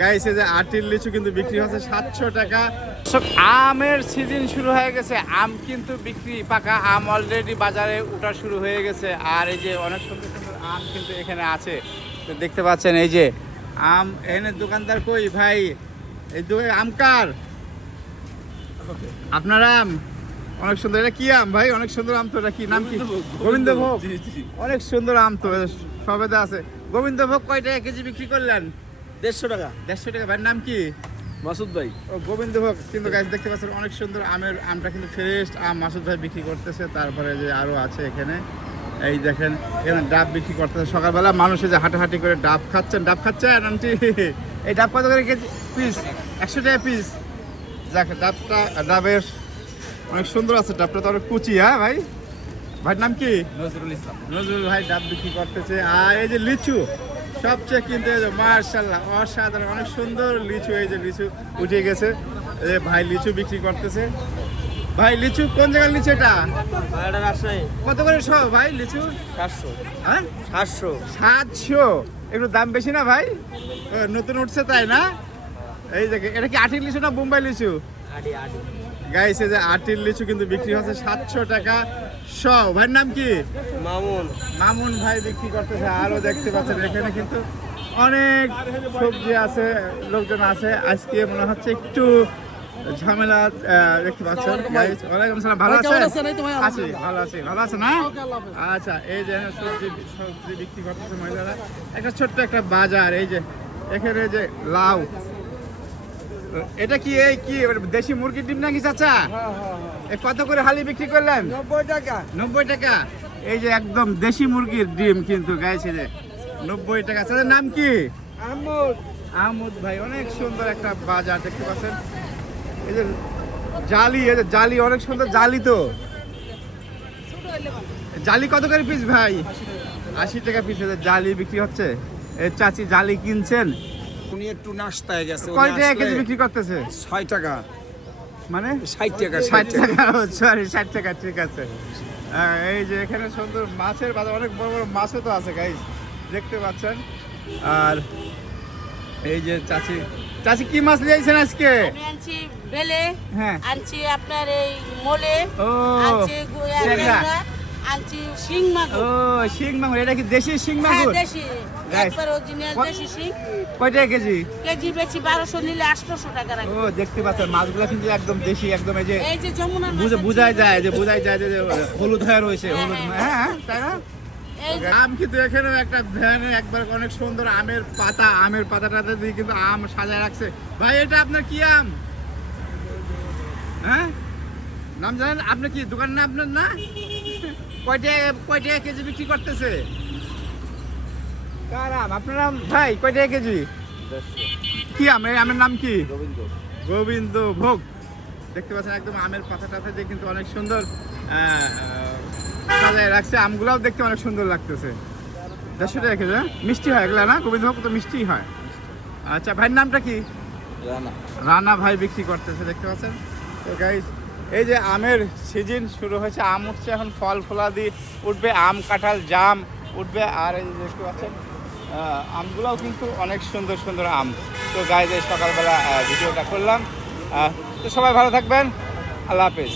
Guys এই যে আটির লিচু কিন্তু বিক্রি হচ্ছে 700 টাকা। আমের সিজন শুরু হয়ে গেছে, আম কিন্তু বিক্রি, পাকা আম অলরেডি বাজারে ওঠা শুরু হয়ে গেছে। আর এই যে অনেক সুন্দর সুন্দর আম কিন্তু এখানে আছে, তো দেখতে পাচ্ছেন এই যে আম। এখানে দোকানদার কই ভাই, এই আম কার? আপনার আম অনেক সুন্দর। এটা কি আম ভাই? অনেক সুন্দর আম তো। এটা কি নাম? কি? গোবিন্দভোগ। অনেক সুন্দর আম তো, সবেদা আছে। গোবিন্দভোগ কয় টাকা কেজি বিক্রি করলেন? 150 টাকা। 150 টাকা। ভাইয়ের নাম কি? মাসুদ ভাই। ও গোবিন্দভোগ কিন্তু গাছ দেখতে পাচ্ছেন অনেক সুন্দর আমটা কিন্তু ফ্রেশ আম মাসুদ ভাই বিক্রি করতেছে। তারপরে যে আরো আছে এখানে, এই দেখেন এখানে ডাব বিক্রি করতেছে। সকালবেলা মানুষে যে হাঁটাহাঁটি করে ডাব খাচ্ছেন আন্টি। এই ডাব কত করে কেজি পিস? 100 টাকা পিস। যাক, ডাবের অনেক সুন্দর আছে। ডাবটা তো অনেক কুচি। হ্যাঁ ভাই, ভাইয়ের নাম কি? নজরুল ইসলাম। নজরুল ভাই ডাব বিক্রি করতেছে। আর এই যে লিচু সবচেয়ে কিন্তু মার্শাল্লাহ অসাধারণ, অনেক সুন্দর লিচু। এই যে লিচু উঠে গেছে, এই যে ভাই লিচু বিক্রি করতেছে। ভাই লিচু কোন জায়গার লিচু এটা? কত করে সব ভাই লিচু? 700। হ্যাঁ 700। 700। একটু দাম বেশি না ভাই? নতুন উঠছে তাই না? এই যে এটা কি আটির লিচু না বোম্বাই লিচু? গাইস এই যে আটির লিচু কিন্তু বিক্রি হচ্ছে 700 টাকা শ। ভাইয়ের নাম কি? মামুন ভাই বিক্রি করতেছে। আরো দেখতে পাচ্ছেন এখানে কিন্তু অনেক সবজি আছে, লোকজন আছে। আজকে মনে হচ্ছে একটু ঝামেলা দেখতে পাচ্ছেন। ওয়ালাইকুম আসসালাম, ভালো আছেন? আছি, ভালো আছি। ভালো আছে না? আচ্ছা, এই যে সবজি বিক্রি করতেছে মহিলারা। একটা ছোট্ট একটা বাজার। এই যে এখানে যে লাউ, এটা কি এই কি দেশি মুরগির ডিম নাকি চাচা? কত করে হালি বিক্রি করলেন? 90 টাকা। 90 টাকা। এই যে একদম দেশি মুরগির ডিম কিন্তু গাইছে যে 90 টাকা। তাদের নাম কি? আহমদ ভাই। অনেক সুন্দর একটা বাজার দেখতে পাচ্ছেন। এই যে জালি, এই যে জালি অনেক সুন্দর জালি। তো জালি কত করে পিস ভাই? 80 টাকা পিস। জালি বিক্রি হচ্ছে। এই চাচি জালি কিনছেন। উনি একটু নাস্তায় গেছে। কয় টাকা কেজি বিক্রি করতেছে? 6 টাকা। মানে 60 টাকা। 60 টাকা। সরি, 60 টাকা, ঠিক আছে। এই যে এখানে সুন্দর মাছের বাজার, অনেক বড় বড় মাছও তো আছে গাইস, দেখতে পাচ্ছেন। আর এই যে চাচি কি মাছ নিয়েছেন আজকে? আমি আনছি বেলে, হ্যাঁ আনছি আপনার এই মোলে, ও আনছি ট্যাংরা, আনছি শিং মাগুর। ও শিং মাগুর। এটা কি দেশি শিং হ্যাঁ মাগুর? দেশি, Guys, একবার অরিজিনাল দেশি শিং। কয় টাকা কেজি? কেজি বেশি 1200 নিলে 800 টাকা রাখি। ও দেখতে পাচ্ছেন মাছগুলো কিন্তু একদম দেশি, একদম এই যে এই যে যমুনার মাছ বোঝাই যায় যে হলুদ হয়ে রয়েছে। হ্যাঁ, হলুদ, হ্যাঁ, হ্যাঁ তাই না? এই আম কিন্তু এখানে একটা ভ্যানে একবার অনেক সুন্দর আমের পাতাটাতে দিয়ে কিন্তু আম সাজায় রাখছে। ভাই এটা আপনার কি আম? হ্যাঁ নাম জানেন? আপনার কি দোকান না আপনার? না কয় টাকা কেজি বিক্রি করতেছে? কার আম? আপনার আম ভাই? কয় টাকা কেজি? কি আম? এই আমের নাম কি? গোবিন্দ ভোগ। দেখতে পাচ্ছেন একদম আমের পাতাটাতে দিয়ে কিন্তু অনেক সুন্দর সাজায় রাখছে। আমগুলাও দেখতে অনেক সুন্দর লাগতেছে। 150 টাকা কেজি। মিষ্টি হয় এগুলা না? গোবিন্দভোগ তো মিষ্টি হয়। আচ্ছা, ভাইয়ের নামটা কি? রানা ভাই বিক্রি করতেছে, দেখতে পাচ্ছেন। তো গাইস এই যে আমের সিজন শুরু হয়েছে, আম উঠছে এখন, ফল ফলাদি উঠবে, আম কাঁঠাল জাম উঠবে। আর এই যে দেখতে পাচ্ছেন আমগুলাও কিন্তু অনেক সুন্দর সুন্দর আম। তো গাইস এই সকালবেলা ভিডিওটা করলাম। তো সবাই ভালো থাকবেন, আল্লাহ হাফেজ।